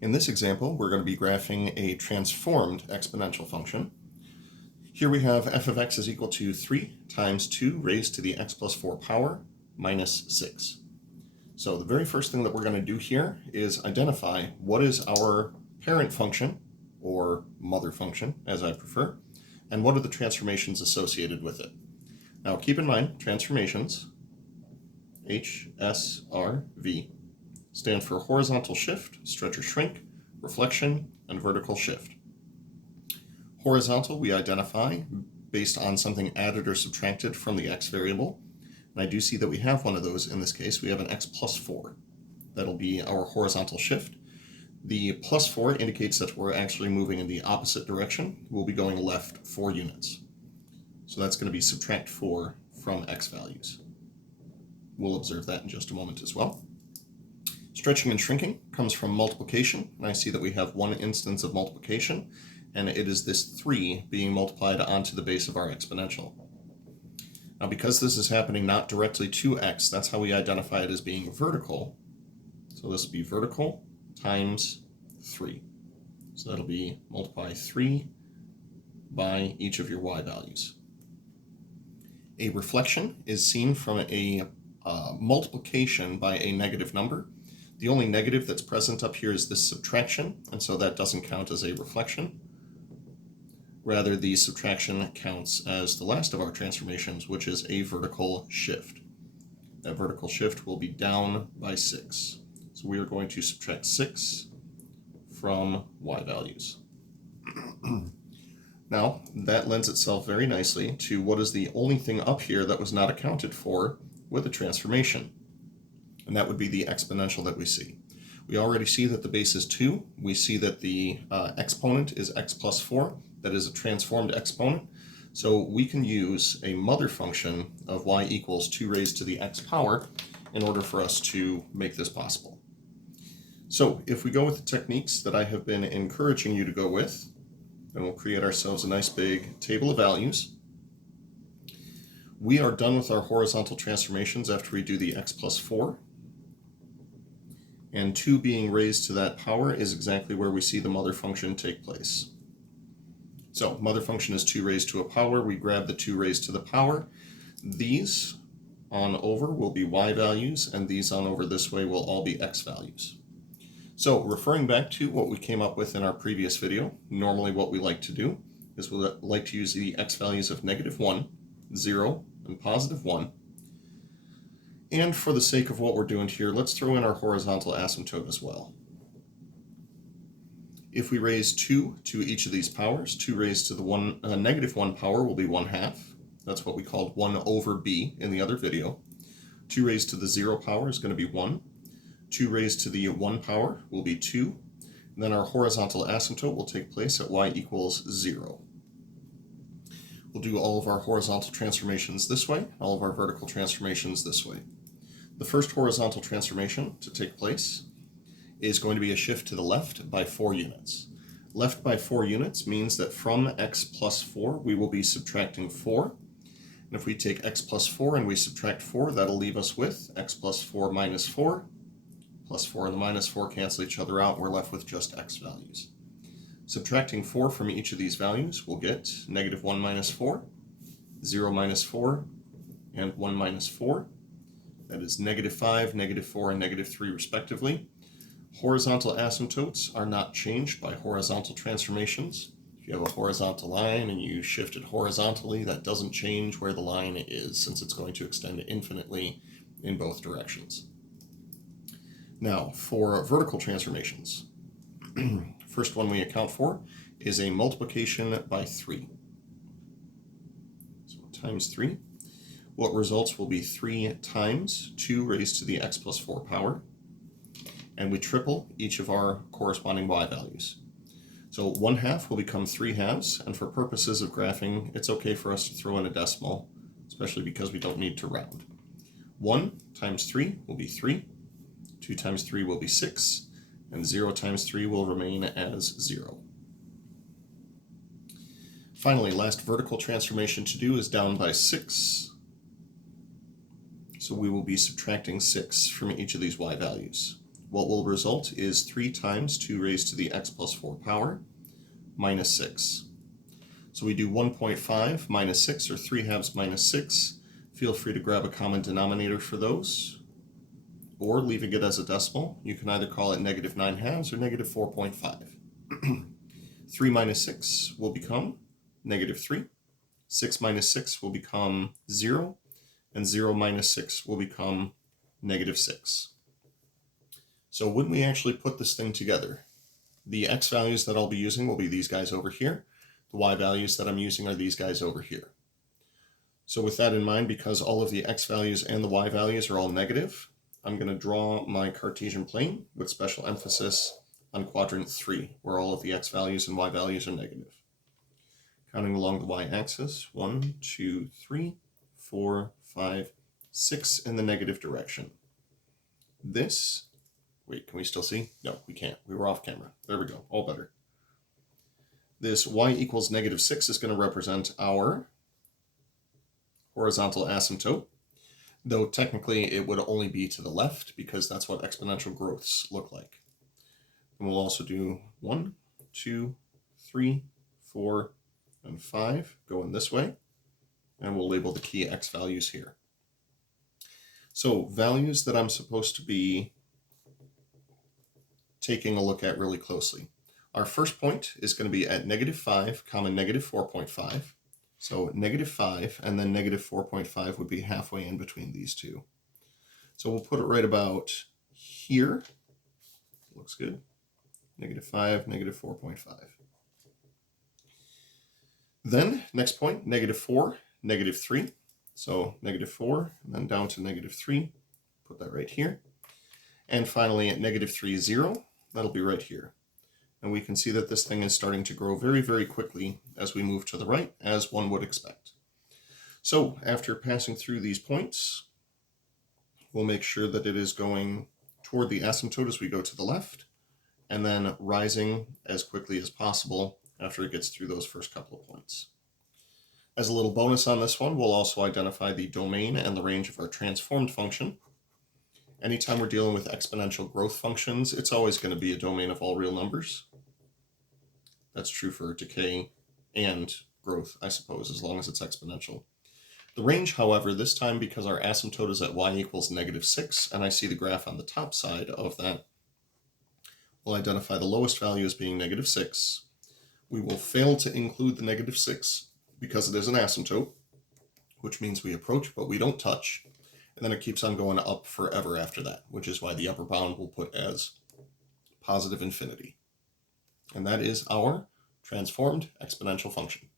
In this example, we're going to be graphing a transformed exponential function. Here we have f of x is equal to 3 times 2 raised to the x plus 4 power minus 6. So the very first thing that we're going to do here is identify what is our parent function, or mother function as I prefer, and what are the transformations associated with it. Now keep in mind, transformations, H, S, R, V, stand for horizontal shift, stretch or shrink, reflection, and vertical shift. Horizontal we identify based on something added or subtracted from the x variable. And I do see that we have one of those in this case. We have an x plus 4. That'll be our horizontal shift. The plus 4 indicates that we're actually moving in the opposite direction. We'll be going left 4 units. So that's going to be subtract 4 from x values. We'll observe that in just a moment as well. Stretching and shrinking comes from multiplication, and I see that we have one instance of multiplication, and it is this 3 being multiplied onto the base of our exponential. Now because this is happening not directly to x, that's how we identify it as being vertical. So this will be vertical times 3. So that'll be multiply 3 by each of your y values. A reflection is seen from a multiplication by a negative number. The only negative that's present up here is this subtraction, and so that doesn't count as a reflection. Rather, the subtraction counts as the last of our transformations, which is a vertical shift. That vertical shift will be down by 6. So we are going to subtract 6 from y values. Now, that lends itself very nicely to what is the only thing up here that was not accounted for with a transformation. And that would be the exponential that we see. We already see that the base is 2. We see that the exponent is x plus 4. That is a transformed exponent. So we can use a mother function of y equals 2 raised to the x power in order for us to make this possible. So if we go with the techniques that I have been encouraging you to go with, then we'll create ourselves a nice big table of values. We are done with our horizontal transformations after we do the x plus 4. And 2 being raised to that power is exactly where we see the mother function take place. So mother function is 2 raised to a power. We grab the 2 raised to the power. These on over will be y values, and these on over this way will all be x values. So referring back to what we came up with in our previous video, normally what we like to do is we like to use the x values of -1, 0, and +1. And for the sake of what we're doing here, let's throw in our horizontal asymptote as well. If we raise 2 to each of these powers, 2 raised to the -1 power will be 1/2. That's what we called 1 over b in the other video. 2 raised to the 0 power is going to be 1. 2 raised to the 1 power will be 2. And then our horizontal asymptote will take place at y equals 0. We'll do all of our horizontal transformations this way, all of our vertical transformations this way. The first horizontal transformation to take place is going to be a shift to the left by 4 units. Left by 4 units means that from x plus 4 we will be subtracting 4. And if we take x plus 4 and we subtract 4, that'll leave us with x plus 4 minus 4. Plus 4 and the minus 4 cancel each other out. We're left with just x values. Subtracting 4 from each of these values, we'll get -1 minus 4, 0 minus 4, and 1 minus 4. That is -5, -4, and -3 respectively. Horizontal asymptotes are not changed by horizontal transformations. If you have a horizontal line and you shift it horizontally, that doesn't change where the line is, since it's going to extend infinitely in both directions. Now, for vertical transformations, first one we account for is a multiplication by 3. So times 3. What results will be 3 times 2 raised to the x plus 4 power. And we triple each of our corresponding y values. So 1/2 will become 3/2, and for purposes of graphing, it's okay for us to throw in a decimal, especially because we don't need to round. 1 times 3 will be 3, 2 times 3 will be 6, and 0 times 3 will remain as 0. Finally, last vertical transformation to do is down by 6. So we will be subtracting 6 from each of these y values. what will result is 3 times 2 raised to the x plus 4 power minus 6. So we do 1.5 minus 6, or 3 halves minus 6. Feel free to grab a common denominator for those, or leaving it as a decimal. You can either call it negative 9 halves or negative 4.5. 3 minus 6 will become negative 3. 6 minus 6 will become 0. And 0 minus 6 will become negative 6. So when we actually put this thing together, the x values that I'll be using will be these guys over here. The y values that I'm using are these guys over here. So with that in mind, because all of the x values and the y values are all negative, I'm going to draw my Cartesian plane with special emphasis on quadrant 3, where all of the x values and y values are negative. Counting along the y-axis, 1, 2, 3, 4, 5, 6 in the negative direction. This, wait, can we still see? No, we can't. We were off camera. There we go, all better. This y equals negative 6 is going to represent our horizontal asymptote, though technically it would only be to the left because that's what exponential growths look like. And we'll also do 1, 2, 3, 4, and 5 going this way, and we'll label the key x values here. So values that I'm supposed to be taking a look at really closely. Our first point is going to be at negative 5, comma negative 4.5. So negative 5 and then negative 4.5 would be halfway in between these two. So we'll put it right about here. Looks good. Negative 5, negative 4.5. Then, next point, negative 4, negative 3. So negative 4, and then down to negative 3. Put that right here. And finally, at negative 3, 0. That'll be right here. And we can see that this thing is starting to grow very, very quickly as we move to the right, as one would expect. So after passing through these points, we'll make sure that it is going toward the asymptote as we go to the left, and then rising as quickly as possible after it gets through those first couple of points. As a little bonus on this one, we'll also identify the domain and the range of our transformed function. Anytime we're dealing with exponential growth functions, it's always going to be a domain of all real numbers. That's true for decay and growth, I suppose, as long as it's exponential. The range, however, this time, because our asymptote is at y equals negative 6, and I see the graph on the top side of that, we'll identify the lowest value as being negative 6. We will fail to include the negative 6 because it is an asymptote, which means we approach but we don't touch, and then it keeps on going up forever after that, which is why the upper bound we'll put as positive infinity. And that is our transformed exponential function.